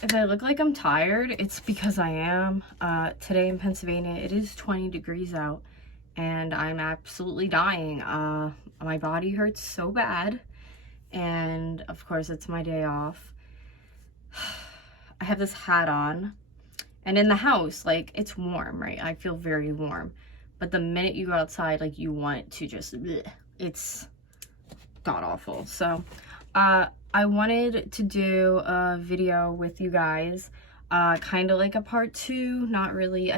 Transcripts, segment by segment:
If I look like I'm tired, it's because I am. Today in Pennsylvania, it is 20 degrees out and I'm absolutely dying. My body hurts so bad, and of course it's my day off. I have this hat on, and in the house, like, it's warm, right? I feel very warm. But the minute you go outside, like, you want to just, bleh, it's god awful. So, I wanted to do a video with you guys, kind of like a part 2, not really.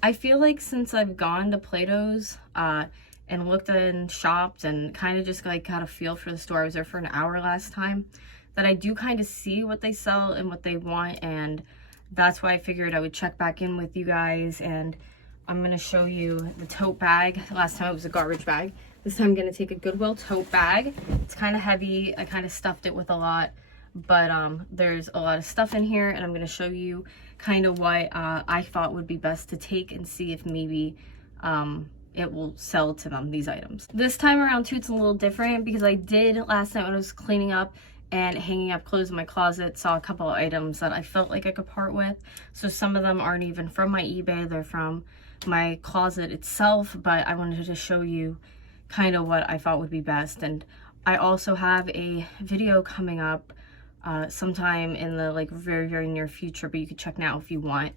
I feel like since I've gone to Plato's, and looked and shopped and kind of just like got a feel for the store, I was there for an hour last time, that I do kind of see what they sell and what they want, and that's why I figured I would check back in with you guys. And I'm going to show you the tote bag. Last time it was a garbage bag. This time I'm going to take a Goodwill tote bag. It's kind of heavy. I kind of stuffed it with a lot, but there's a lot of stuff in here, and I'm going to show you kind of what I thought would be best to take and see if maybe it will sell to them, these items. This time around too, it's a little different because I did last night when I was cleaning up and hanging up clothes in my closet, saw a couple of items that I felt like I could part with. So some of them aren't even from my eBay, they're from my closet itself, but I wanted to show you kind of what I thought would be best. And I also have a video coming up sometime in the like very near future, but you can check now if you want.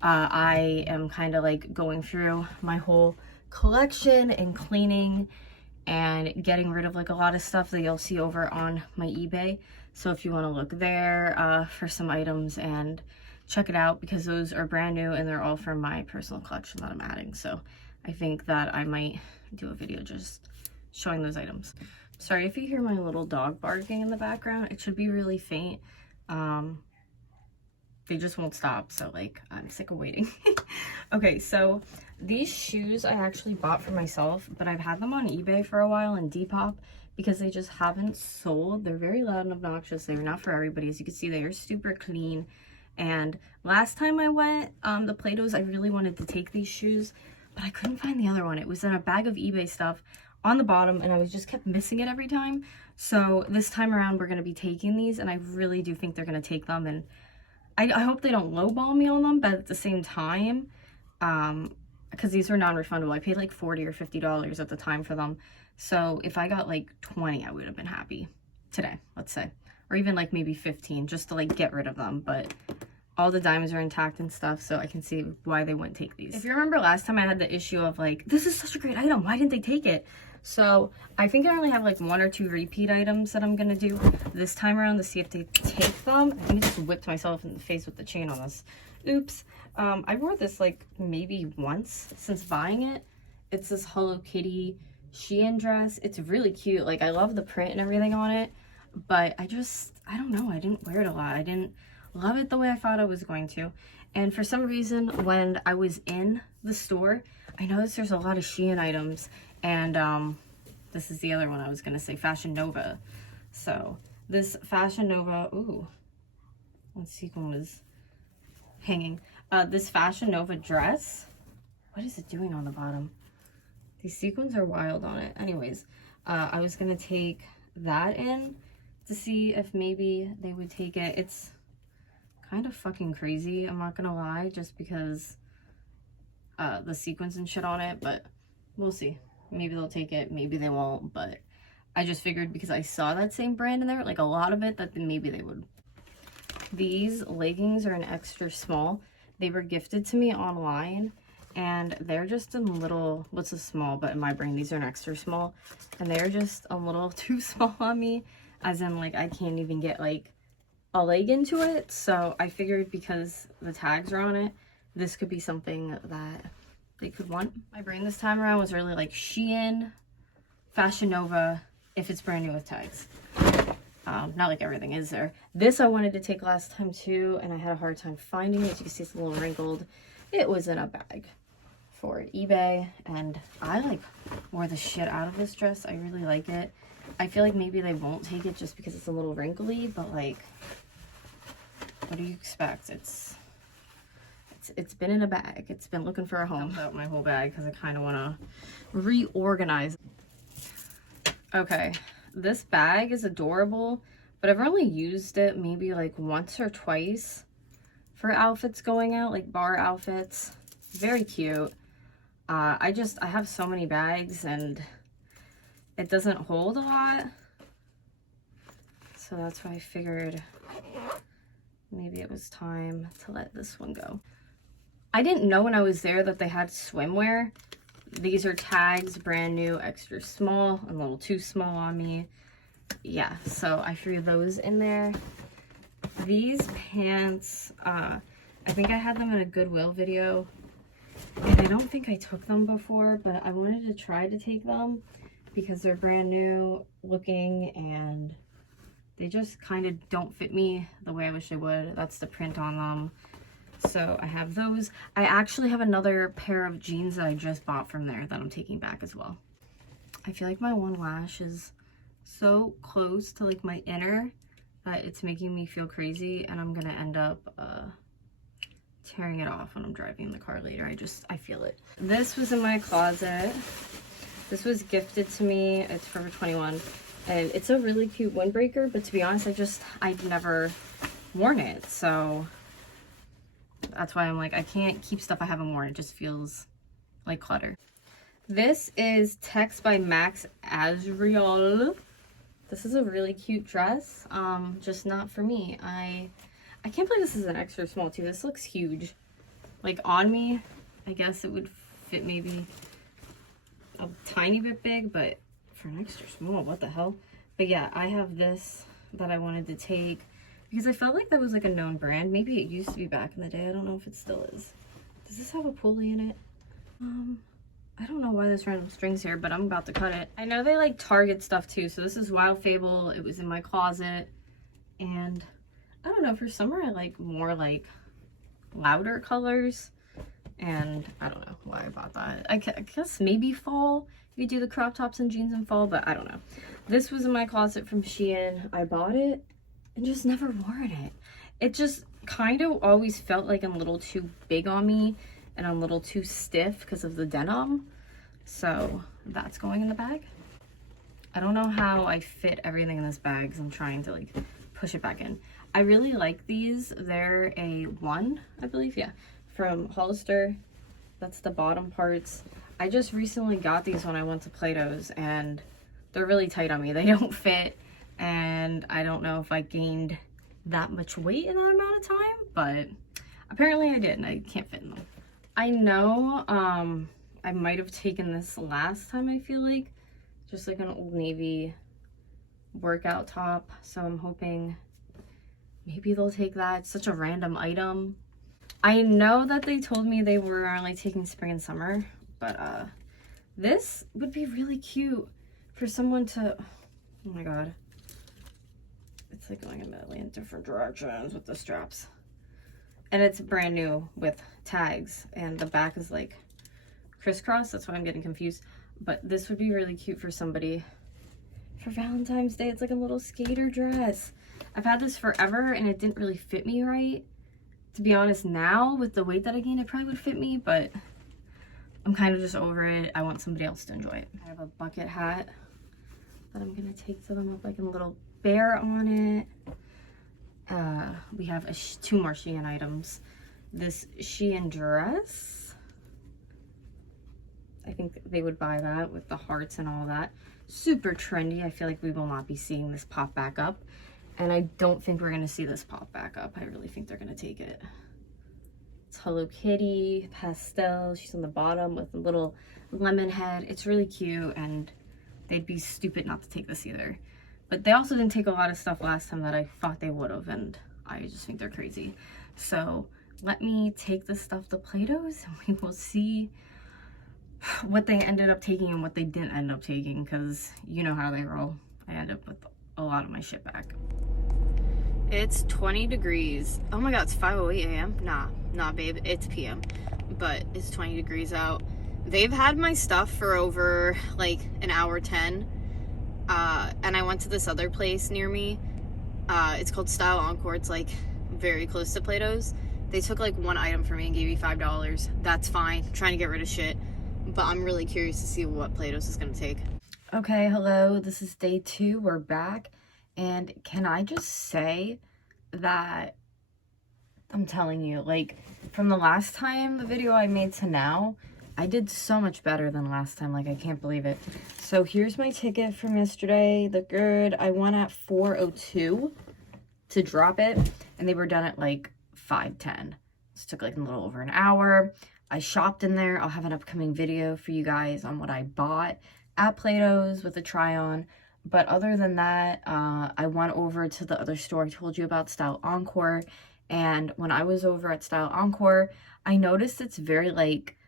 I am kind of like going through my whole collection and cleaning and getting rid of like a lot of stuff that you'll see over on my eBay. So if you want to look there for some items and check it out, because those are brand new and they're all from my personal collection that I'm adding. So I think that I might do a video just showing those items. Sorry if you hear my little dog barking in the background. It should be really faint. They just won't stop, so like I'm sick of waiting. Okay, so these shoes I actually bought for myself, but I've had them on eBay for a while in Depop because they just haven't sold. They're very loud and obnoxious. They're not for everybody. As you can see, they are super clean. And last time I went the Plato's, I really wanted to take these shoes, but I couldn't find the other one. It was in a bag of eBay stuff on the bottom, and I was just kept missing it every time. So this time around we're going to be taking these, and I really do think they're going to take them. And I hope they don't lowball me on them, but at the same time, because these are non-refundable. I paid like $40 or $50 at the time for them. So if I got like 20, I would have been happy today, let's say. Or even like maybe 15, just to like get rid of them. But all the diamonds are intact and stuff, so I can see why they wouldn't take these. If you remember last time, I had the issue of like, this is such a great item, why didn't they take it? So I think I only have like 1 or 2 repeat items that I'm gonna do this time around to see if they take them. I think I just whipped myself in the face with the chain on this. Oops. I wore this like maybe once since buying it. It's this Hello Kitty Shein dress. It's really cute. Like, I love the print and everything on it, but I don't know, I didn't wear it a lot. I didn't love it the way I thought I was going to. And for some reason, when I was in the store, I noticed there's a lot of Shein items. And this is the other one I was going to say, Fashion Nova. So this Fashion Nova, ooh, one sequin was hanging. This Fashion Nova dress, what is it doing on the bottom? These sequins are wild on it. Anyways, I was going to take that in to see if maybe they would take it. It's kind of fucking crazy, I'm not going to lie, just because the sequins and shit on it, but we'll see. Maybe they'll take it, maybe they won't, but I just figured because I saw that same brand in there, like a lot of it, that maybe they would. These leggings are an extra small. They were gifted to me online, and they're just a little, what's a small, but in my brain, these are an extra small, and they're just a little too small on me, as in, like, I can't even get, like, a leg into it. So I figured because the tags are on it, this could be something that they could want. My brain this time around was really like Shein, Fashion Nova, if it's brand new with tags. Not like everything is there. This I wanted to take last time too, and I had a hard time finding it. As you can see, it's a little wrinkled. It was in a bag for eBay, and I like wore the shit out of this dress. I really like it. I feel like maybe they won't take it just because it's a little wrinkly, but like, what do you expect? It's been in a bag. It's been looking for a home. Dumped out my whole bag because I kind of want to reorganize. Okay, this bag is adorable, but I've only used it maybe like once or twice for outfits going out, like bar outfits. Very cute. I have so many bags and it doesn't hold a lot. So that's why I figured maybe it was time to let this one go. I didn't know when I was there that they had swimwear. These are tags, brand new, extra small, a little too small on me. Yeah, so I threw those in there. These pants, I think I had them in a Goodwill video. And I don't think I took them before, but I wanted to try to take them because they're brand new looking and they just kind of don't fit me the way I wish they would. That's the print on them. So I have those. I actually have another pair of jeans that I just bought from there that I'm taking back as well. I feel like my one lash is so close to like my inner that it's making me feel crazy, and I'm gonna end up tearing it off when I'm driving in the car later. I feel it. This was in my closet. This was gifted to me. It's Forever 21. And it's a really cute windbreaker, but to be honest, I've never worn it. So that's why I'm like, I can't keep stuff I haven't worn. It just feels like clutter. This is Text by Max Azriel. This is a really cute dress. Just not for me. I can't believe this is an extra small too. This looks huge. Like on me, I guess it would fit maybe a tiny bit big, but for an extra small, what the hell? But yeah, I have this that I wanted to take because I felt like that was like a known brand. Maybe it used to be back in the day. I don't know if it still is. Does this have a pulley in it? I don't know why there's random strings here, but I'm about to cut it. I know they like Target stuff too. So this is Wild Fable. It was in my closet. And I don't know, for summer I like more like louder colors. And I don't know why I bought that. I guess maybe fall. You do the crop tops and jeans in fall, but I don't know. This was in my closet from Shein. I bought it and just never worn it. It just kind of always felt like a little too big on me and a little too stiff because of the denim. So that's going in the bag. I don't know how I fit everything in this bag because I'm trying to like push it back in. I really like these. They're a 1, I believe, yeah, from Hollister. That's the bottom parts. I just recently got these when I went to Plato's and they're really tight on me. They don't fit, and I don't know if I gained that much weight in that amount of time, but apparently I did, and I can't fit in them. I know I might have taken this last time, I feel like. Just like an Old Navy workout top, so I'm hoping maybe they'll take that. It's such a random item. I know that they told me they were only taking spring and summer, but this would be really cute for someone to, oh my god, it's like going a million different directions with the straps. And it's brand new with tags, and the back is like crisscross. That's why I'm getting confused. But this would be really cute for somebody for Valentine's Day. It's like a little skater dress. I've had this forever and it didn't really fit me right. To be honest, now with the weight that I gained, it probably would fit me, but I'm kind of just over it. I want somebody else to enjoy it. I have a bucket hat that I'm gonna take to them with like a little bear on it. We have 2 more Shein items. This Shein dress, I think they would buy that with the hearts and all that. Super trendy. I feel like we will not be seeing this pop back up. And I don't think we're going to see this pop back up. I really think they're going to take it. It's Hello Kitty, pastel. She's on the bottom with a little lemon head. It's really cute, and they'd be stupid not to take this either. But they also didn't take a lot of stuff last time that I thought they would have, and I just think they're crazy. So let me take this stuff to Plato's, and we will see what they ended up taking and what they didn't end up taking, because you know how they roll. I end up with a lot of my shit back. It's 20 degrees. Oh my god, it's 5:08 a.m. Nah, babe, it's p.m. But it's 20 degrees out. They've had my stuff for over like an hour 10. And I went to this other place near me. It's called Style Encore. It's like very close to Plato's. They took like 1 item for me and gave me $5. That's fine. I'm trying to get rid of shit. But I'm really curious to see what Plato's is gonna take. Okay, hello, this is day 2, we're back, And can I just say that I'm telling you, like, from the last time the video I made to now, I did so much better than last time. Like, I can't believe it. So here's my ticket from yesterday. The good, I won at 4:02 to drop it, and they were done at like 5:10. This took like a little over an hour. I shopped in there. I'll have an upcoming video for you guys on what I bought at Plato's with a try on. But other than that, I went over to the other store I told you about, Style Encore. And when I was over at Style Encore, I noticed it's very, like,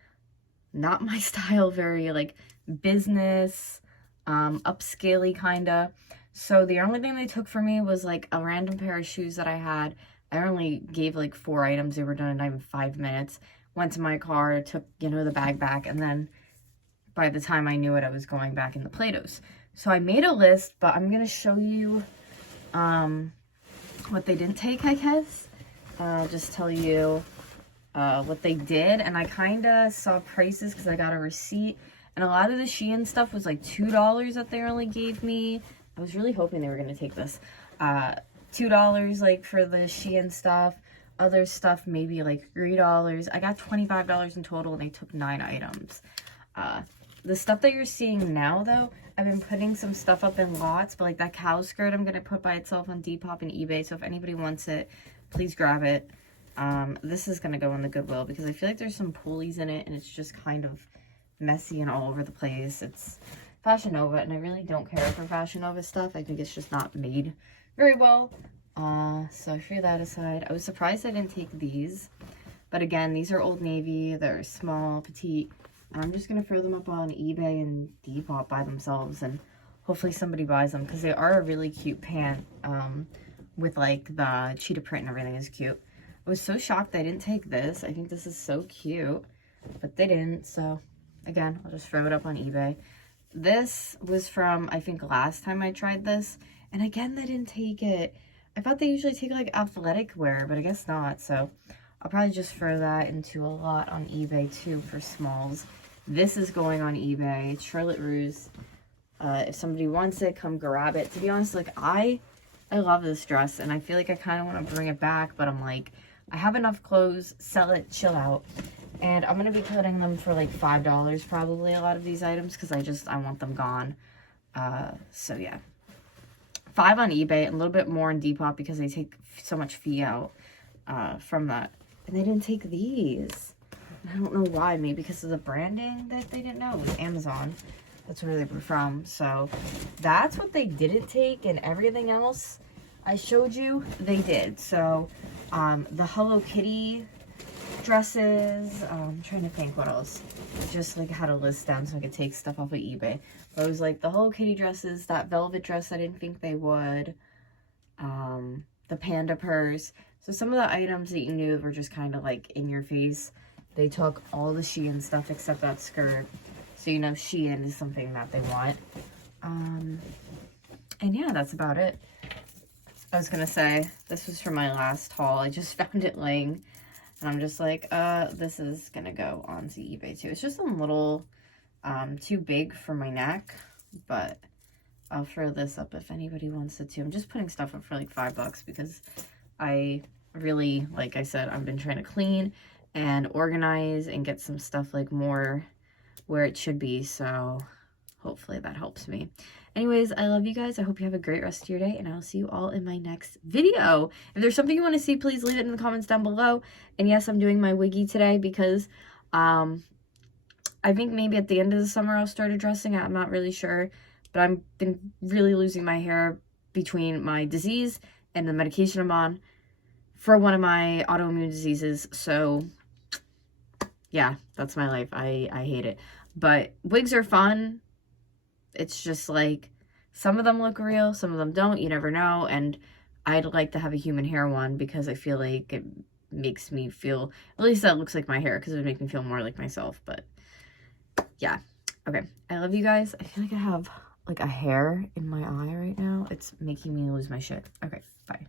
not my style, very, like, business, upscale-y kind of. So the only thing they took for me was, like, a random pair of shoes that I had. I only gave, like, 4 items. They were done in not even 5 minutes. Went to my car, took, you know, the bag back, and then by the time I knew it, I was going back in the Plato's. So I made a list, but I'm going to show you what they didn't take, I guess. I'll just tell you what they did. And I kind of saw prices because I got a receipt. And a lot of the Shein stuff was like $2 that they only gave me. I was really hoping they were going to take this. $2 like for the Shein stuff. Other stuff maybe like $3. I got $25 in total and they took 9 items. The stuff that you're seeing now, though, I've been putting some stuff up in lots, but like that cow skirt I'm going to put by itself on Depop and eBay, so if anybody wants it, please grab it. This is going to go in the Goodwill because I feel like there's some pulleys in it and it's just kind of messy and all over the place. It's Fashion Nova, and I really don't care for Fashion Nova stuff. I think it's just not made very well. So for that aside, I was surprised I didn't take these. But again, these are Old Navy. They're small, petite. And I'm just going to throw them up on eBay and Depop by themselves. And hopefully somebody buys them because they are a really cute pant. With like the cheetah print and everything is cute. I was so shocked they didn't take this. I think this is so cute. But they didn't. So again, I'll just throw it up on eBay. This was from, I think, last time I tried this. And again, they didn't take it. I thought they usually take like athletic wear, but I guess not. So I'll probably just throw that into a lot on eBay too for smalls. This is going on eBay. It's Charlotte Russe. If somebody wants it, come grab it. To be honest, like I love this dress and I feel like I kind of want to bring it back, but I'm like, I have enough clothes, sell it, chill out. And I'm going to be putting them for like $5 probably, a lot of these items, because I want them gone. So yeah. $5 on eBay and a little bit more on Depop because they take so much fee out from that. And they didn't take these. I don't know why. Maybe because of the branding that they didn't know. It was Amazon. That's where they were from. So that's what they didn't take, and everything else I showed you, they did. So the Hello Kitty dresses, I'm trying to think what else. Just like had a list down so I could take stuff off of eBay. But it was like the Hello Kitty dresses, that velvet dress I didn't think they would, the panda purse. So some of the items that you knew were just kind of like in your face. They took all the Shein stuff except that skirt. So, you know, Shein is something that they want. And yeah, that's about it. I was going to say, this was from my last haul. I just found it laying. And I'm just like, this is going to go onto eBay too. It's just a little too big for my neck. But I'll throw this up if anybody wants it too. I'm just putting stuff up for like $5 because I really, like I said, I've been trying to clean and organize and get some stuff like more where it should be, so hopefully that helps me. Anyways, I love you guys. I hope you have a great rest of your day, and I'll see you all in my next video. If there's something you want to see, please leave it in the comments down below. And yes, I'm doing my wiggy today because I think maybe at the end of the summer I'll start addressing. I'm not really sure, but I've been really losing my hair between my disease and the medication I'm on for one of my autoimmune diseases. So yeah, that's my life. I hate it. But wigs are fun. It's just like, some of them look real, some of them don't. You never know. And I'd like to have a human hair one because I feel like it makes me feel, at least that looks like my hair, because it would make me feel more like myself. But yeah. Okay. I love you guys. I feel like I have like a hair in my eye right now. It's making me lose my shit. Okay. Bye.